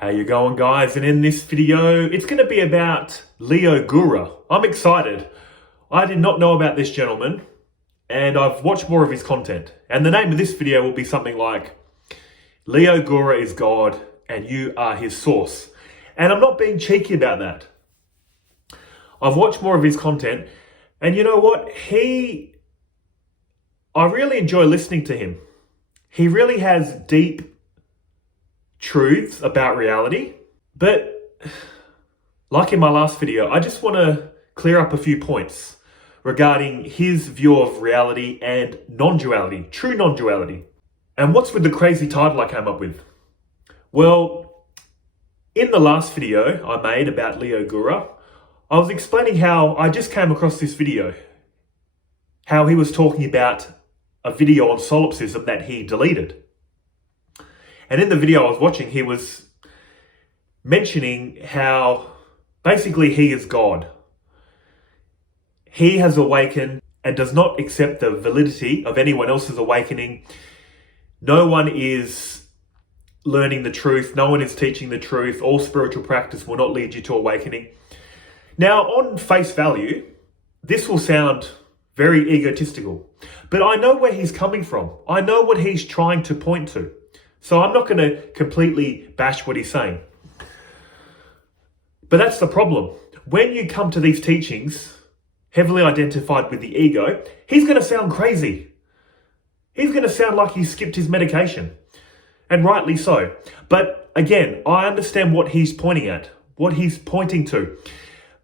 How you going, guys? And in this video, it's going to be about Leo Gura. I'm excited. I did not know about this gentleman, and I've watched more of his content. And the name of this video will be something like, Leo Gura is God, and you are his source. And I'm not being cheeky about that. I've watched more of his content, and you know what? I really enjoy listening to him. He really has deep truths about reality, but like in my last video, I just want to clear up a few points regarding his view of reality and non-duality, true non-duality. And what's with the crazy title I came up with? Well, in the last video I made about Leo Gura, I was explaining how I just came across this video, how he was talking about a video on Solipism that he deleted. And in the video I was watching, he was mentioning how basically he is God. He has awakened and does not accept the validity of anyone else's awakening. No one is learning the truth. No one is teaching the truth. All spiritual practice will not lead you to awakening. Now, on face value, this will sound very egotistical, but I know where he's coming from. I know what he's trying to point to. So I'm not going to completely bash what he's saying. But that's the problem. When you come to these teachings, heavily identified with the ego, he's going to sound crazy. He's going to sound like he skipped his medication. And rightly so. But again, I understand what he's pointing at, what he's pointing to.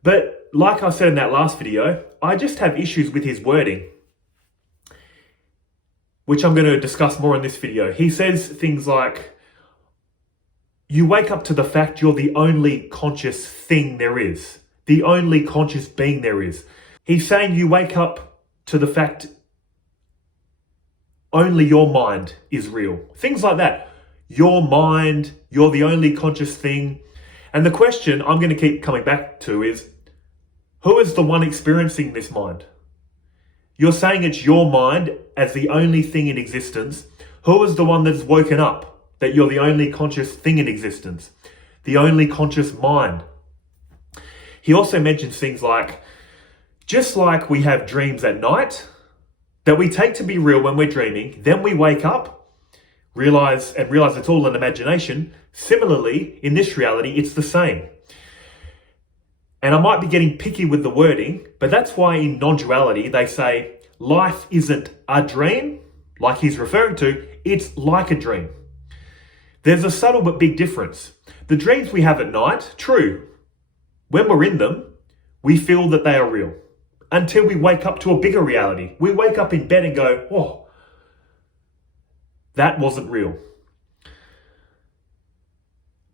But like I said in that last video, I just have issues with his wording, which I'm going to discuss more in this video. He says things like, you wake up to the fact you're the only conscious thing there is, the only conscious being there is. He's saying you wake up to the fact only your mind is real. Things like that. Your mind, you're the only conscious thing. And the question I'm going to keep coming back to is, who is the one experiencing this mind? You're saying it's your mind as the only thing in existence. Who is the one that's woken up that you're the only conscious thing in existence? The only conscious mind. He also mentions things like, just like we have dreams at night that we take to be real when we're dreaming, then we wake up, realize it's all an imagination. Similarly, in this reality, it's the same. And I might be getting picky with the wording, but that's why in non-duality, they say life isn't a dream, like he's referring to, it's like a dream. There's a subtle but big difference. The dreams we have at night, true, when we're in them, we feel that they are real until we wake up to a bigger reality. We wake up in bed and go, oh, that wasn't real.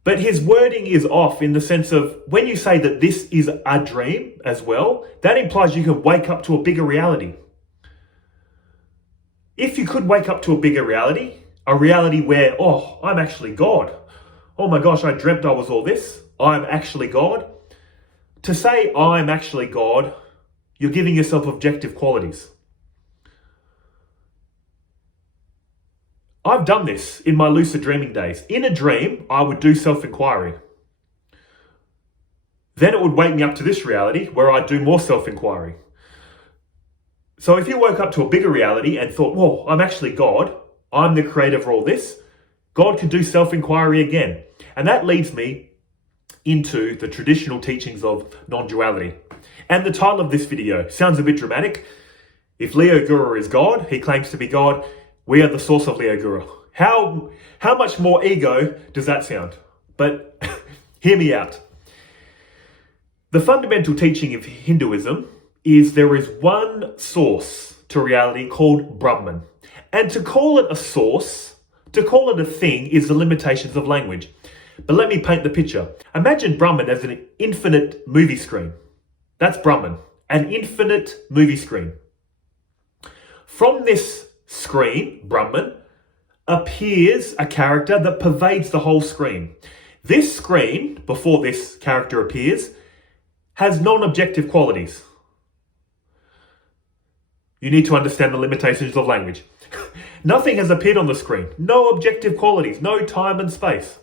But his wording is off in the sense of when you say that this is a dream as well, that implies you can wake up to a bigger reality. If you could wake up to a bigger reality, a reality where, oh, I'm actually God. Oh my gosh, I dreamt I was all this. I'm actually God. To say I'm actually God, you're giving yourself objective qualities. I've done this in my lucid dreaming days. In a dream, I would do self-inquiry. Then it would wake me up to this reality where I'd do more self-inquiry. So if you woke up to a bigger reality and thought, whoa, I'm actually God, I'm the creator of all this, God could do self-inquiry again. And that leads me into the traditional teachings of non-duality. And the title of this video sounds a bit dramatic. If Leo Gura is God, he claims to be God, we are the source of Leo Gura. How much more ego does that sound? But hear me out. The fundamental teaching of Hinduism is there is one source to reality called Brahman. And to call it a source, to call it a thing, is the limitations of language. But let me paint the picture. Imagine Brahman as an infinite movie screen. That's Brahman, an infinite movie screen. From this screen, Brahman, appears a character that pervades the whole screen. This screen, before this character appears, has non-objective qualities. You need to understand the limitations of language. Nothing has appeared on the screen. No objective qualities, no time and space.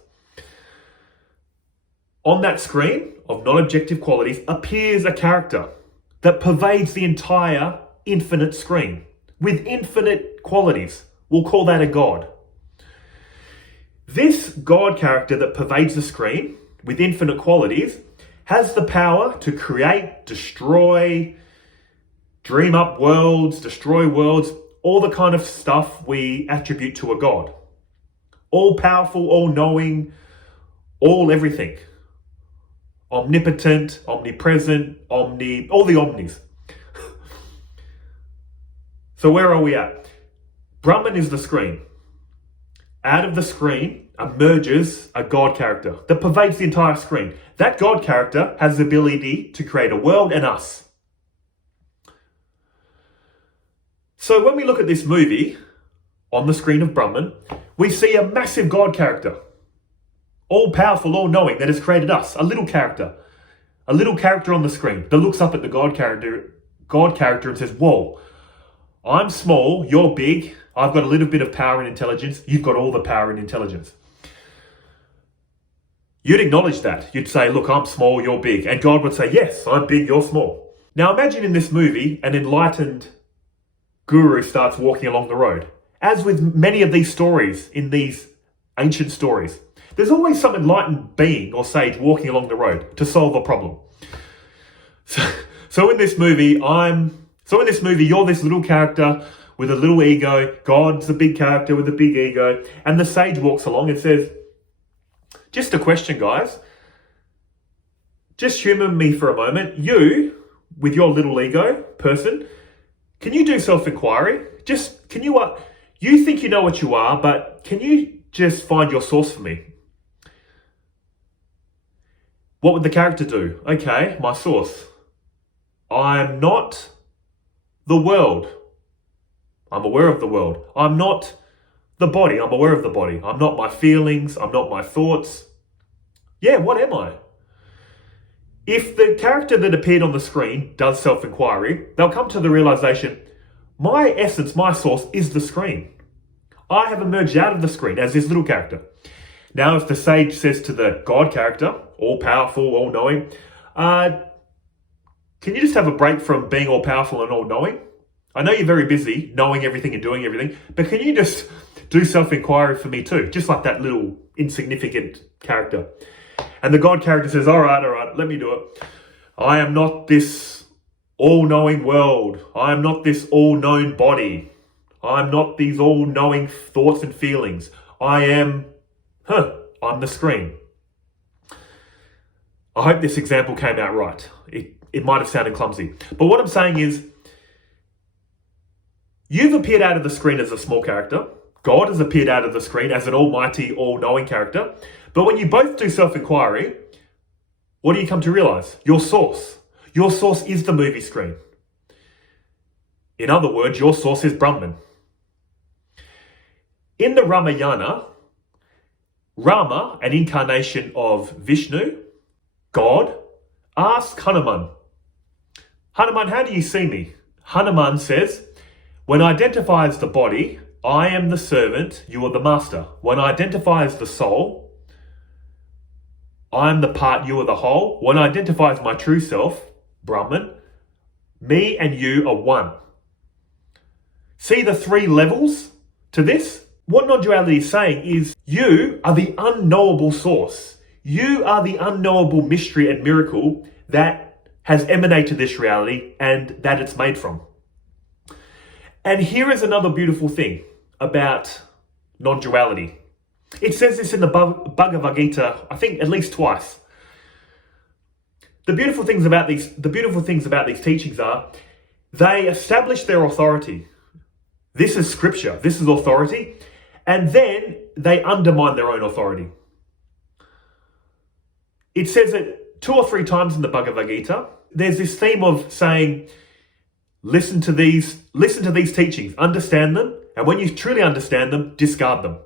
On that screen of non-objective qualities appears a character that pervades the entire infinite screen with infinite qualities. We'll call that a God. This God character that pervades the screen with infinite qualities has the power to create, destroy, dream up worlds, destroy worlds, all the kind of stuff we attribute to a God. All powerful, all knowing, all everything. Omnipotent, omnipresent, all the omnis. So where are we at? Brahman is the screen. Out of the screen emerges a God character that pervades the entire screen. That God character has the ability to create a world and us. So when we look at this movie on the screen of Brahman, we see a massive God character, all powerful, all knowing, that has created us, a little character on the screen that looks up at the God character and says, whoa, I'm small, you're big, I've got a little bit of power and intelligence, you've got all the power and intelligence. You'd acknowledge that. You'd say, look, I'm small, you're big. And God would say, yes, I'm big, you're small. Now imagine in this movie, an enlightened guru starts walking along the road. As with many of these stories, in these ancient stories, there's always some enlightened being or sage walking along the road to solve a problem. So in this movie, you're this little character with a little ego. God's the big character with a big ego. And the sage walks along and says, just a question, guys. Just humor me for a moment. You, with your little ego person, can you do self-inquiry? You think you know what you are, but can you just find your source for me? What would the character do? Okay, my source. I'm not the world. I'm aware of the world. I'm not the body. I'm aware of the body. I'm not my feelings. I'm not my thoughts. Yeah, what am I? If the character that appeared on the screen does self-inquiry, they'll come to the realization, my essence, my source is the screen. I have emerged out of the screen as this little character. Now, if the sage says to the God character, all powerful, all knowing, can you just have a break from being all powerful and all knowing? I know you're very busy knowing everything and doing everything, but can you just do self-inquiry for me too? Just like that little insignificant character. And the God character says, all right, let me do it. I am not this all-knowing world. I am not this all-known body. I'm not these all-knowing thoughts and feelings. I'm the screen. I hope this example came out right. It might have sounded clumsy. But what I'm saying is, you've appeared out of the screen as a small character. God has appeared out of the screen as an almighty, all-knowing character. But when you both do self-inquiry, what do you come to realize? Your source. Your source is the movie screen. In other words, your source is Brahman. In the Ramayana, Rama, an incarnation of Vishnu, God, asked Hanuman, how do you see me? Hanuman says, when I identify as the body, I am the servant, you are the master. When I identify as the soul, I am the part, you are the whole. When I identify as my true self, Brahman, me and you are one. See the three levels to this? What non-duality is saying is you are the unknowable source. You are the unknowable mystery and miracle that has emanated this reality and that it's made from. And here is another beautiful thing about non-duality. It says this in the Bhagavad Gita, I think at least twice. The beautiful things about these teachings are they establish their authority. This is scripture, this is authority, and then they undermine their own authority. It says it 2 or 3 times in the Bhagavad Gita. There's this theme of saying, listen to these teachings, understand them, and when you truly understand them, discard them.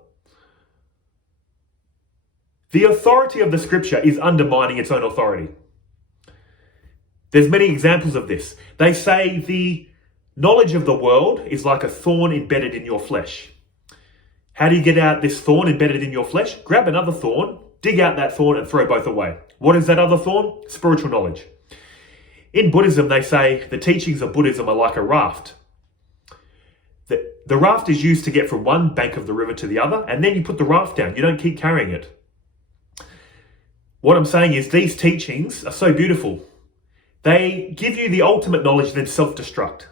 The authority of the scripture is undermining its own authority. There's many examples of this. They say the knowledge of the world is like a thorn embedded in your flesh. How do you get out this thorn embedded in your flesh? Grab another thorn dig out that thorn and throw both away. What is that other thorn? Spiritual knowledge. In Buddhism, they say the teachings of Buddhism are like a raft. The raft is used to get from one bank of the river to the other, and then you put the raft down. You don't keep carrying it. What I'm saying is these teachings are so beautiful. They give you the ultimate knowledge, then self-destruct.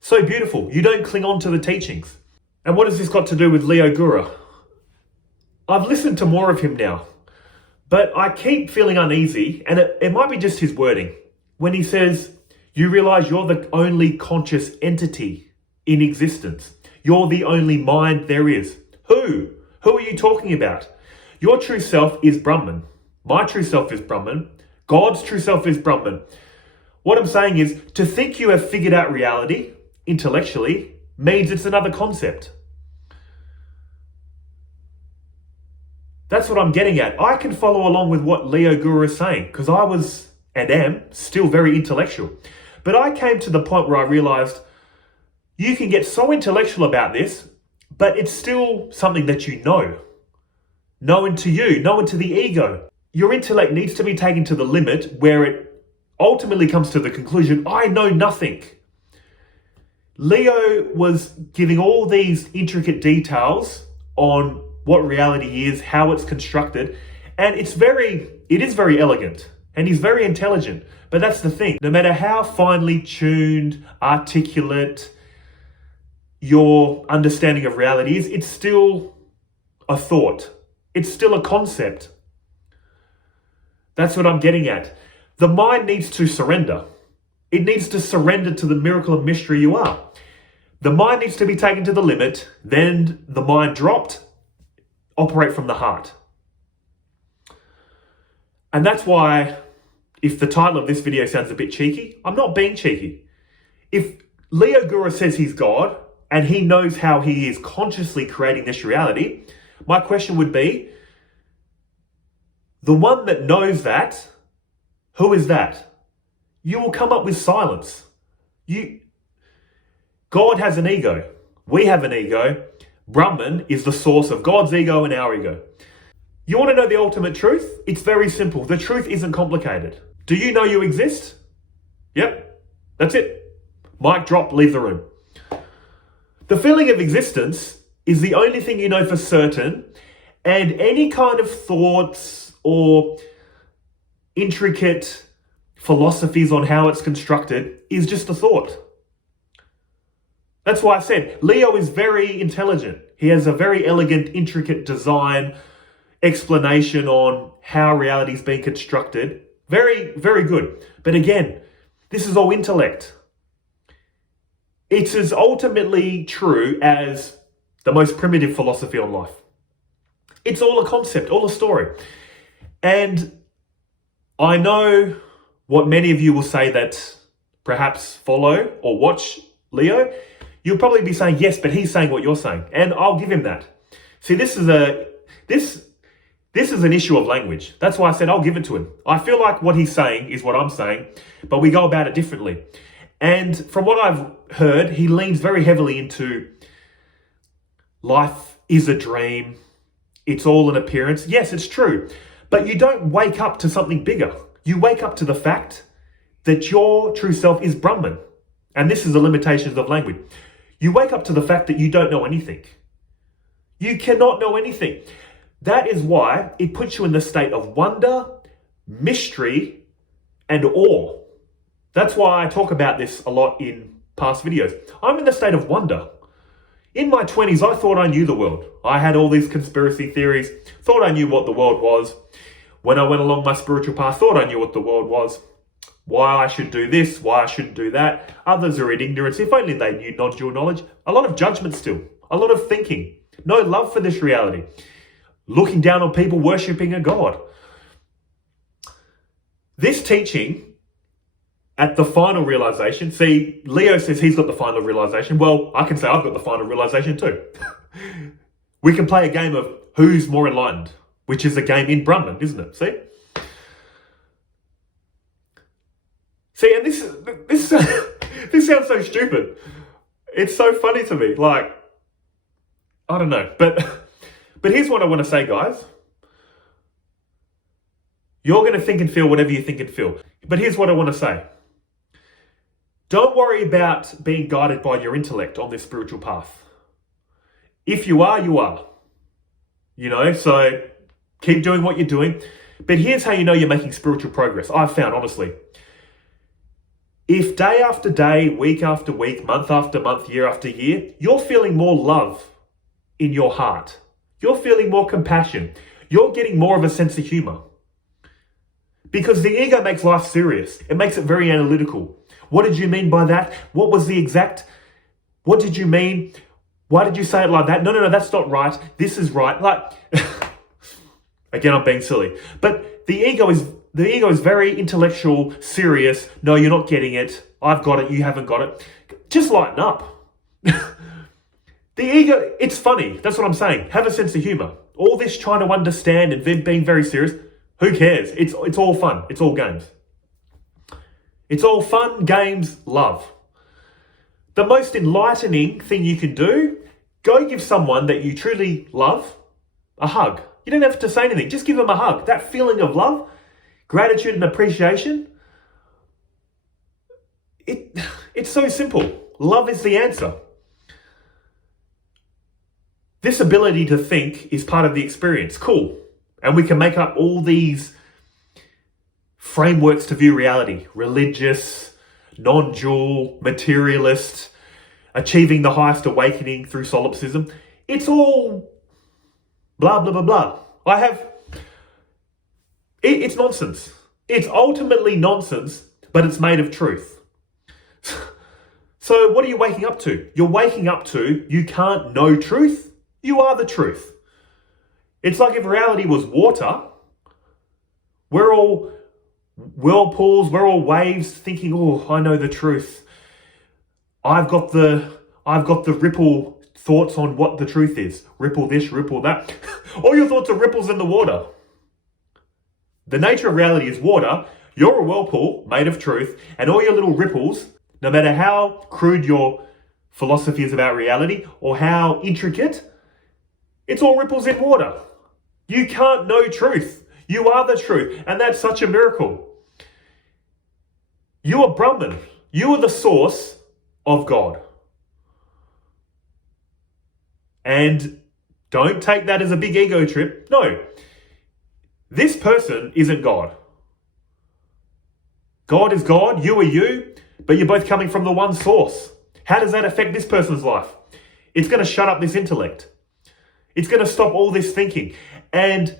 So beautiful. You don't cling on to the teachings. And what has this got to do with Leo Gura? I've listened to more of him now, but I keep feeling uneasy, and it might be just his wording. When he says, you realize you're the only conscious entity in existence. You're the only mind there is. Who? Who are you talking about? Your true self is Brahman. My true self is Brahman. God's true self is Brahman. What I'm saying is, to think you have figured out reality intellectually means it's another concept. That's what I'm getting at. I can follow along with what Leo Gura is saying because I was and am still very intellectual. But I came to the point where I realized you can get so intellectual about this, but it's still something that you know. Known to you, known to the ego. Your intellect needs to be taken to the limit where it ultimately comes to the conclusion, I know nothing. Leo was giving all these intricate details on what reality is, how it's constructed, and it is very elegant, and he's very intelligent. But that's the thing, no matter how finely tuned, articulate your understanding of reality is, it's still a thought. It's still a concept. That's what I'm getting at. The mind needs to surrender. It needs to surrender to the miracle of mystery you are. The mind needs to be taken to the limit, then the mind dropped, operate from the heart. And that's why, if the title of this video sounds a bit cheeky, I'm not being cheeky. If Leo Gura says he's God, and he knows how he is consciously creating this reality, my question would be, the one that knows that, who is that? You will come up with silence. God has an ego. We have an ego. Brahman is the source of God's ego and our ego. You want to know the ultimate truth? It's very simple. The truth isn't complicated. Do you know you exist? Yep, that's it. Mic drop, leave the room. The feeling of existence is the only thing you know for certain, and any kind of thoughts or intricate philosophies on how it's constructed is just a thought. That's why I said Leo is very intelligent. He has a very elegant, intricate design, explanation on how reality is being constructed. Very, very good. But again, this is all intellect. It's as ultimately true as the most primitive philosophy on life. It's all a concept, all a story. And I know what many of you will say that perhaps follow or watch Leo. You'll probably be saying, yes, but he's saying what you're saying. And I'll give him that. See, this is an issue of language. That's why I said I'll give it to him. I feel like what he's saying is what I'm saying, but we go about it differently. And from what I've heard, he leans very heavily into life is a dream. It's all an appearance. Yes, it's true. But you don't wake up to something bigger. You wake up to the fact that your true self is Brahman. And this is the limitations of language. You wake up to the fact that you don't know anything. You cannot know anything. That is why it puts you in the state of wonder, mystery, and awe. That's why I talk about this a lot in past videos. I'm in the state of wonder. In my 20s, I thought I knew the world. I had all these conspiracy theories, thought I knew what the world was. When I went along my spiritual path, thought I knew what the world was. Why I should do this, why I shouldn't do that. Others are in ignorance. If only they knew non-dual knowledge. A lot of judgment still. A lot of thinking. No love for this reality. Looking down on people worshipping a god. This teaching, at the final realization, see, Leo says he's got the final realization. Well, I can say I've got the final realization too. We can play a game of who's more enlightened, which is a game in Brahman, isn't it? See? See, and this sounds so stupid. It's so funny to me. Like, I don't know. But here's what I want to say, guys. You're going to think and feel whatever you think and feel. But here's what I want to say. Don't worry about being guided by your intellect on this spiritual path. If you are, you are. So keep doing what you're doing. But here's how you know you're making spiritual progress. I've found, honestly. If day after day, week after week, month after month, year after year, you're feeling more love in your heart. You're feeling more compassion. You're getting more of a sense of humor. Because the ego makes life serious. It makes it very analytical. What did you mean by that? What did you mean? Why did you say it like that? No, that's not right. This is right. Again, I'm being silly. But the ego is very intellectual, serious. No, you're not getting it. I've got it. You haven't got it. Just lighten up. The ego, it's funny. That's what I'm saying. Have a sense of humor. All this trying to understand and then being very serious, who cares? It's all fun. It's all games. It's all fun, games, love. The most enlightening thing you can do, go give someone that you truly love a hug. You don't have to say anything. Just give them a hug. That feeling of love, gratitude and appreciation, it's so simple. Love is the answer. This ability to think is part of the experience. Cool. And we can make up all these frameworks to view reality. Religious, non-dual, materialist, achieving the highest awakening through Solipism. It's all blah, blah, blah, blah. It's nonsense. It's ultimately nonsense, but it's made of truth. So what are you waking up to? You're waking up to you can't know truth. You are the truth. It's like if reality was water, we're all whirlpools, we're all waves thinking, oh, I know the truth. I've got the ripple thoughts on what the truth is. Ripple this, ripple that. All your thoughts are ripples in the water. The nature of reality is water. You're a whirlpool made of truth, and all your little ripples, no matter how crude your philosophy is about reality or how intricate, it's all ripples in water. You can't know truth. You are the truth. And that's such a miracle. You are Brahman. You are the source of God. And don't take that as a big ego trip. No. This person isn't God. God is God. You are you. But you're both coming from the one source. How does that affect this person's life? It's going to shut up this intellect. It's going to stop all this thinking and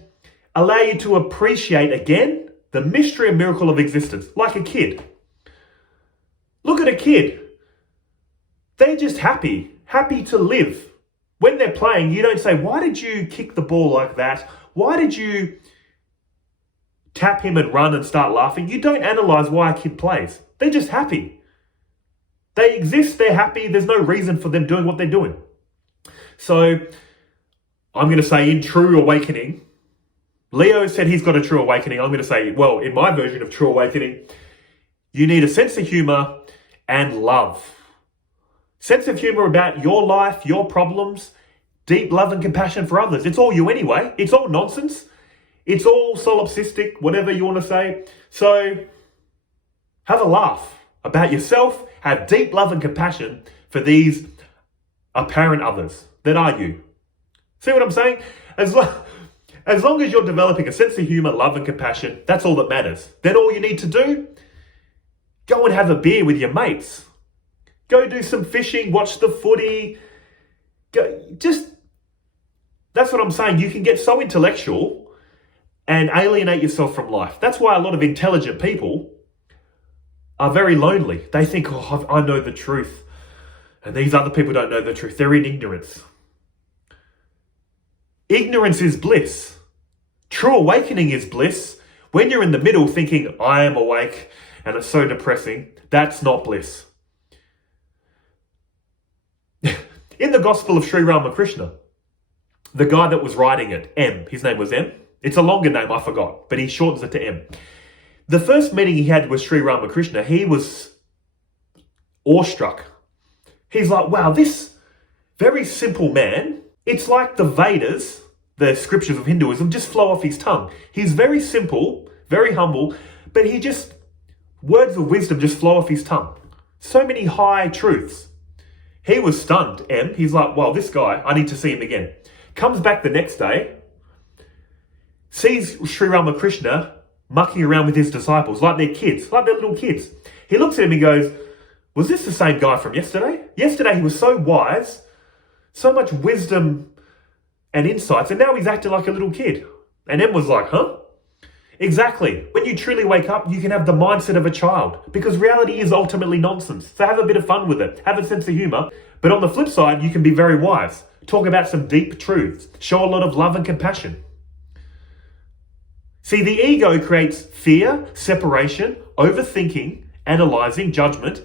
allow you to appreciate again the mystery and miracle of existence, like a kid. Look at a kid. They're just happy to live. When they're playing, you don't say, why did you kick the ball like that? Why did you tap him and run and start laughing? You don't analyze why a kid plays. They're just happy. They exist, they're happy, there's no reason for them doing what they're doing. So I'm going to say in true awakening, Leo said he's got a true awakening. I'm going to say, well, in my version of true awakening, you need a sense of humor and love. Sense of humor about your life, your problems, deep love and compassion for others. It's all you anyway. It's all nonsense. It's all solipsistic, whatever you want to say. So have a laugh about yourself. Have deep love and compassion for these apparent others that are you. See what I'm saying? As long as you're developing a sense of humor, love and compassion, that's all that matters. Then all you need to do, go and have a beer with your mates. Go do some fishing, watch the footy. That's what I'm saying. You can get so intellectual and alienate yourself from life. That's why a lot of intelligent people are very lonely. They think, oh, I know the truth. And these other people don't know the truth. They're in ignorance. Ignorance is bliss. True awakening is bliss. When you're in the middle thinking, I am awake and it's so depressing, that's not bliss. In the Gospel of Sri Ramakrishna, the guy that was writing it, M, his name was M. It's a longer name, I forgot, but he shortens it to M. The first meeting he had with Sri Ramakrishna, he was awestruck. He's like, wow, this very simple man, it's like the Vedas, the scriptures of Hinduism, just flow off his tongue. He's very simple, very humble, but words of wisdom just flow off his tongue. So many high truths. He was stunned, M. He's like, well, this guy, I need to see him again. Comes back the next day, sees Sri Ramakrishna mucking around with his disciples like they're kids, like they're little kids. He looks at him and goes, was this the same guy from yesterday? Yesterday he was so wise, so much wisdom and insights, and now he's acting like a little kid. And M was like, huh? Exactly. When you truly wake up, you can have the mindset of a child, because reality is ultimately nonsense. So have a bit of fun with it. Have a sense of humor. But on the flip side, you can be very wise. Talk about some deep truths. Show a lot of love and compassion. See, the ego creates fear, separation, overthinking, analyzing, judgment.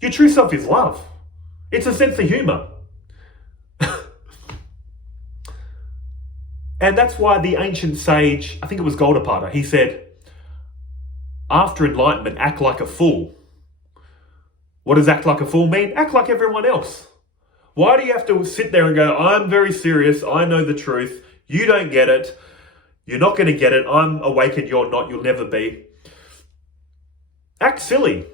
Your true self is love. It's a sense of humor. And that's why the ancient sage, I think it was Gaudapada, he said, after enlightenment, act like a fool. What does act like a fool mean? Act like everyone else. Why do you have to sit there and go, I'm very serious, I know the truth, you don't get it, you're not going to get it, I'm awakened, you're not, you'll never be. Act silly.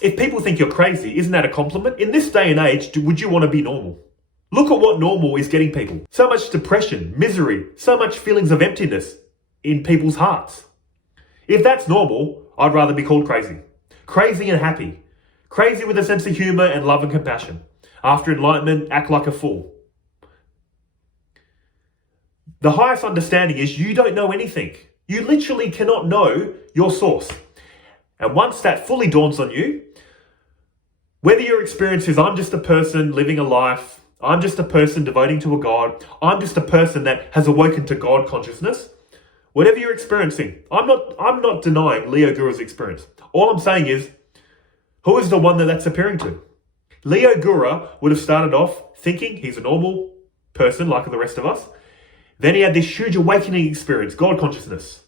If people think you're crazy, isn't that a compliment? In this day and age, would you want to be normal? Look at what normal is getting people. So much depression, misery, so much feelings of emptiness in people's hearts. If that's normal, I'd rather be called crazy. Crazy and happy. Crazy with a sense of humor and love and compassion. After enlightenment, act like a fool. The highest understanding is you don't know anything. You literally cannot know your source. And once that fully dawns on you, whether your experience is I'm just a person living a life, I'm just a person devoting to a God, I'm just a person that has awoken to God consciousness, whatever you're experiencing, I'm not denying Leo Gura's experience. All I'm saying is, who is the one that's appearing to? Leo Gura would have started off thinking he's a normal person like the rest of us. Then he had this huge awakening experience, God consciousness.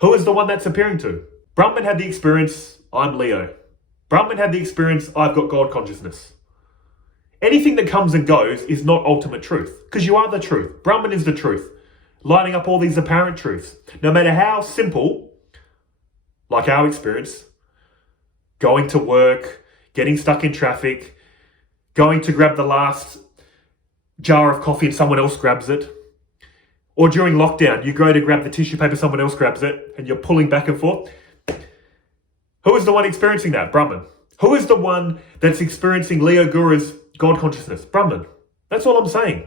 Who is the one that's appearing to? Brahman had the experience, I'm Leo. Brahman had the experience, I've got God consciousness. Anything that comes and goes is not ultimate truth, because you are the truth. Brahman is the truth, lighting up all these apparent truths. No matter how simple, like our experience, going to work, getting stuck in traffic, going to grab the last jar of coffee and someone else grabs it, or during lockdown, you go to grab the tissue paper, someone else grabs it, and you're pulling back and forth. Who is the one experiencing that? Brahman. Who is the one that's experiencing Leo Gura's God consciousness? Brahman. That's all I'm saying.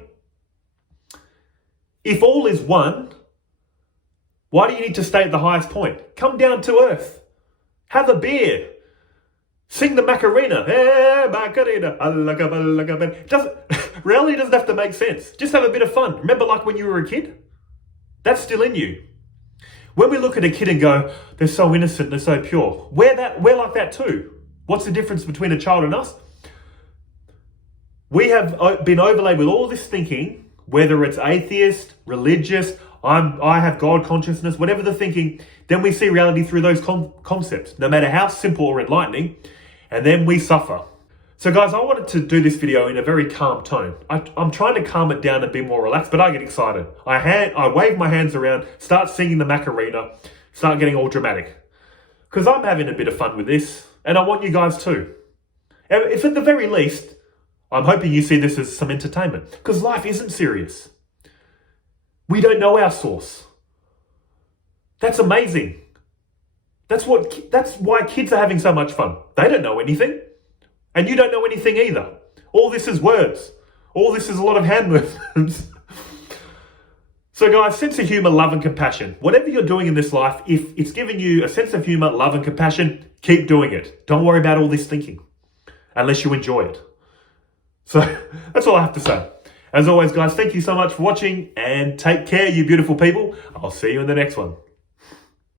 If all is one, why do you need to stay at the highest point? Come down to earth. Have a beer. Sing the Macarena. Hey, Macarena. Reality doesn't have to make sense. Just have a bit of fun. Remember like when you were a kid? That's still in you. When we look at a kid and go, they're so innocent, they're so pure. We're like that too. What's the difference between a child and us? We have been overlaid with all this thinking, whether it's atheist, religious, I have God consciousness, whatever the thinking, then we see reality through those concepts, no matter how simple or enlightening, and then we suffer. So guys, I wanted to do this video in a very calm tone. I'm trying to calm it down and be more relaxed, but I get excited. I wave my hands around, start singing the Macarena, start getting all dramatic. Because I'm having a bit of fun with this, and I want you guys too. If at the very least, I'm hoping you see this as some entertainment, because life isn't serious. We don't know our source. That's amazing. That's why kids are having so much fun. They don't know anything. And you don't know anything either. All this is words. All this is a lot of hand movements. So guys, sense of humor, love and compassion. Whatever you're doing in this life, if it's giving you a sense of humor, love and compassion, keep doing it. Don't worry about all this thinking, unless you enjoy it. So that's all I have to say. As always, guys, thank you so much for watching and take care, you beautiful people. I'll see you in the next one.